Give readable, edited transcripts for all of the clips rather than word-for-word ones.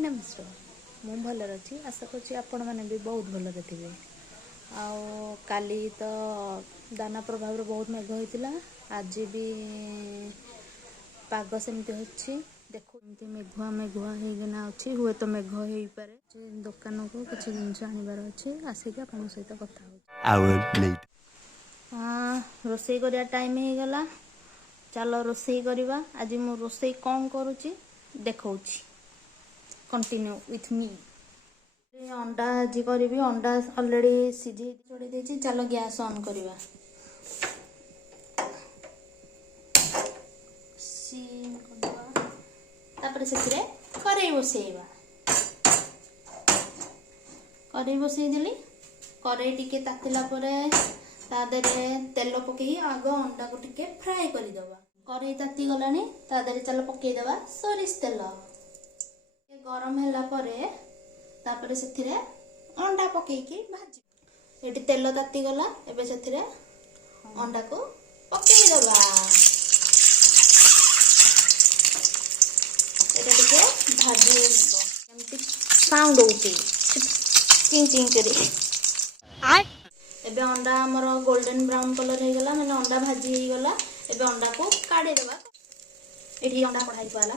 रीना मिश्र मु भलर अच्छी आशा करुँच आपण मैंने भी बहुत भलरे थे। काली तो दाना प्रभाव बहुत मेघ होता आज भी पाग सेमती हो देखो मेघुआ मेघुआ होना अच्छी हुए तो मेघ हो पारे दुकान को किसी जिनस आनबार अच्छे आसिक आप सहित कथा रोसई करिया टाइम हो गला चलो रोसई करवा आज मु रोसई कौन करुँची देखा कंटिन्यू विथ मी अंडा आज करी अंडा ऑलरेडी सीझे छोड़ी देछि चलो गैस ऑन करवा तापर से कड़ाई बसैवा कड़ाई बसई देली कड़ाई टिके तातिला परे ता देरे तेल पकई आग अंडा को टिके फ्राए करदे कड़ाई ताती गलानी ता देरे चलो पकईदेवा सोरिष तेल गरम होला परे तापर से अंडा पकईकी भाजी ये तेल ताती गला एबे से अंडा को पकईदेवा ये टिके भाजी एमती साउंड होची चिंग चिंग करी एबे अंडा हमर गोल्डन ब्राउन कलर हो गला मैंने अंडा भाजी हो गला एबे अंडा को काढ़ी देबा एठी अंडा कढ़ाई पाला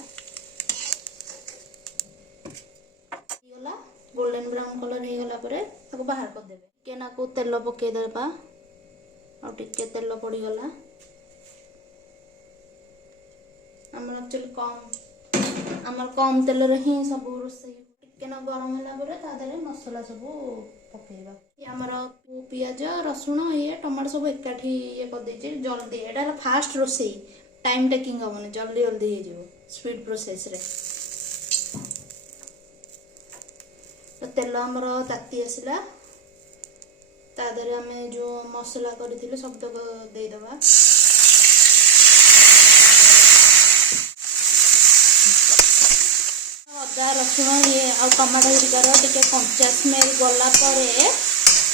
गला गोल्डन ब्राउन कलर हो गला परे ताको बाहर कर देबे केना को तेल पके देबा और टिके तेल पड़ी गला हमर एक्चुअली कम तेल रे ही सब रोसई टिके ना गरम होला परे ता देले मसाला सब पकेइबा हमर पियाज रसुण ये टमाटो सब एकाठी ये कर देछि जल्दी एटा फास्ट रोसई टाइम टेकिंग हमने जल्दी जल्दी हो जाओ स्पीड प्रोसेस रे तो तेल हमर ताती आसला ता देरे हमें जो मसाला करथिले सब तक दे दबा अदा रसुण ये आ टमाटो हिकार टिके कंचा स्मेल गला परे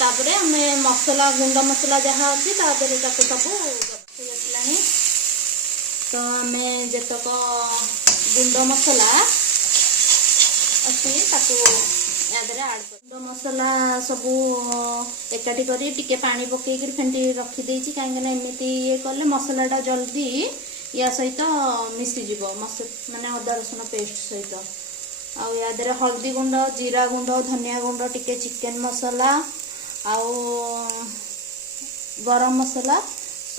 तापरे हमें मसला गुंड मसला जहाँ अच्छी तापर सब आसलानी तो हमें जतक गुंड मसला अच्छी यादरे आड गुंड मसला सब एकाठी करी टिके पानी पकईकर फेंटी रखीदे कहीं एमती ये कले मसलाटा जल्दी या सहित मिसीज माने अदा रसुण पेस्ट सहित आउ यादरे हल्दी गुंड जीरा गुंड धनिया गुंड टिके चिकेन मसला आउ गरम मसला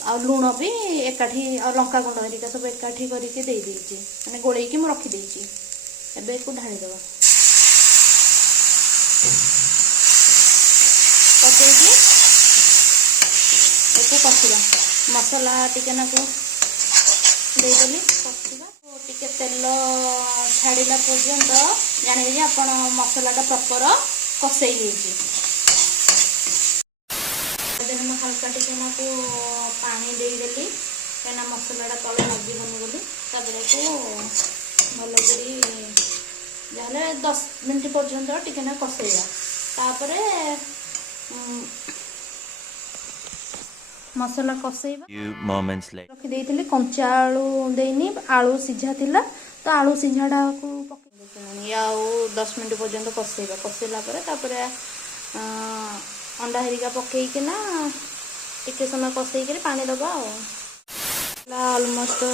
आ लुण भी एकाठी आ लंका गुंड हरिका सब एकाठी करके दे देछि माने गोळेकी म रखी देछि एबे को ढाली देबा पकेकी एको कसिबा मसला टिके ना को दे देली कसिबा टिके तेल छाड़िला पर्यंत जानिबे जे आपण मसलाटा प्रॉपर कसेई हेछि हम हल्का टिके ना को पानी दे देली कना मसलाटा तले लगिबनी बोली ताबरे को भलो करी जाले 10 मिनिट पर्यंत टिके ना कसेइया तापरे मसला कसेइबा रखी देइथिले कंचा आलू देइनी आलू सिझा थिला तो आलू सिझाटा को पके या 10 मिनिट पर्यंत कसेइबा कसेला परे तापरे अंडा हरिका पकईकिना टिके समय कसेई पानी दबा ऑलमोस्ट हो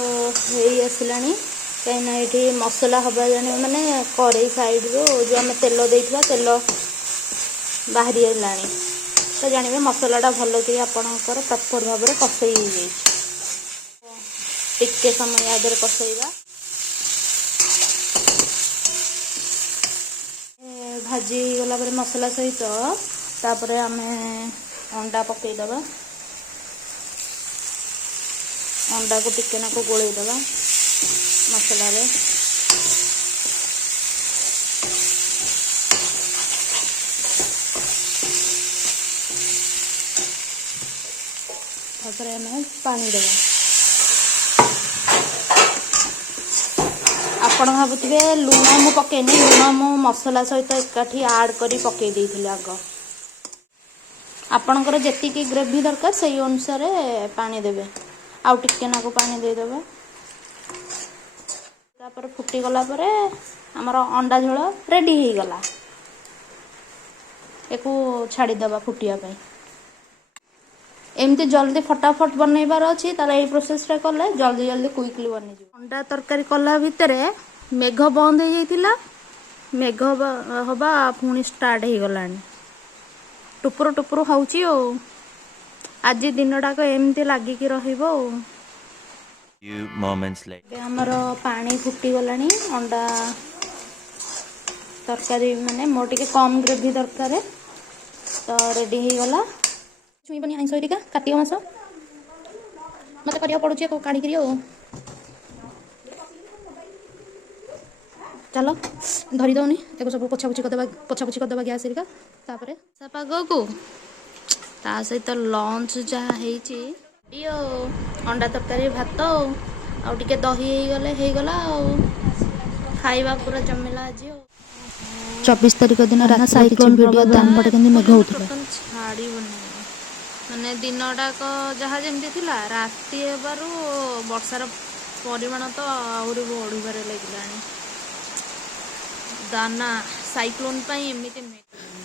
आसलानी कहीं ये मसला हवा जाने माने कड़ाई साइड रो जो आम तेल देइथिबा तेल बाहरी आलानी तो जानवे मसलाटा भल कि आपणकर प्रॉपर भाव में कसेई हो जाए टिके समय यादरे कसेइबा भाजी गला पर मसला सहित तापर आमे अंडा पकईदबा अंडा को टिके ना को गोलैदबा मसला रे तापर आमे पानी देबा आपण भाबुथिबे लुण मु पकेनी लुण मु मसला सहित एकाठी ऐड करी पकई देइथिले आग आपणकर जेतिकी ग्रेवी दरकार से अनुसार पानी देवे आउ टिके ना को पानी दे देवे तापर फुटी गला परे हमर अंडा झोल रेडी हो गला एको छाड़ी दबा फुटिया पे एमती जल्दी फटाफट बनइबार अच्छी तार ये प्रोसेस रे कले जल्दी जल्दी क्विकली बनी जाए। अंडा तरकारी कला भितर मेघ बंद हो जाइतिला मेघ हवा पुणी स्टार्ट हो गलानी टुपुर टुपुर होउची ओ आज दिनटाक एमती लागिकी रहिबो। Few moments later. हमर पानी फुटी गलानी अंडा तरकारी माने मोर टिके कम ग्रेवी दरकार तो रेडी हो गला छुई बनी आइंस टिका काटियो मास मते करिया पड़ुची को काढी करियो चलो धरी दौनी एको सब पोछापुछी कर देबा गैस टिका तापरे सपागो को ता सहित लंच जहाँ ହେଇची यो अंडा तरकारी भात आ टिके दही हो गला खाइबा पूरा जमिला आज 24 तारिख दिन रात साइक्लोन वीडियो दाम पड़े केंदी मेघ होउतले छाड़ी माने दिनटा को जहाँ जमती थिला राति हेबारु वर्षार परिमाण तो आहुरी बढ़िबारे लागिलानी दाना साइक्लोन पाई एमिति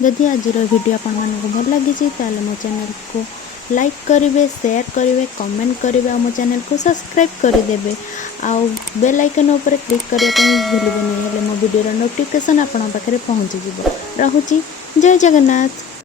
जदि आज वीडियो आपण मानको भल लागि छि ताले मो चैनल को लाइक करेंगे शेयर करेंगे कमेंट करेंगे आम चैनल को सब्सक्राइब करदेवे आउ बेल आइकन ऊपर क्लिक करने भूलि नहीं मो वीडियो नोटिफिकेशन आपण पाखे पहुँची रोची जय जगन्नाथ।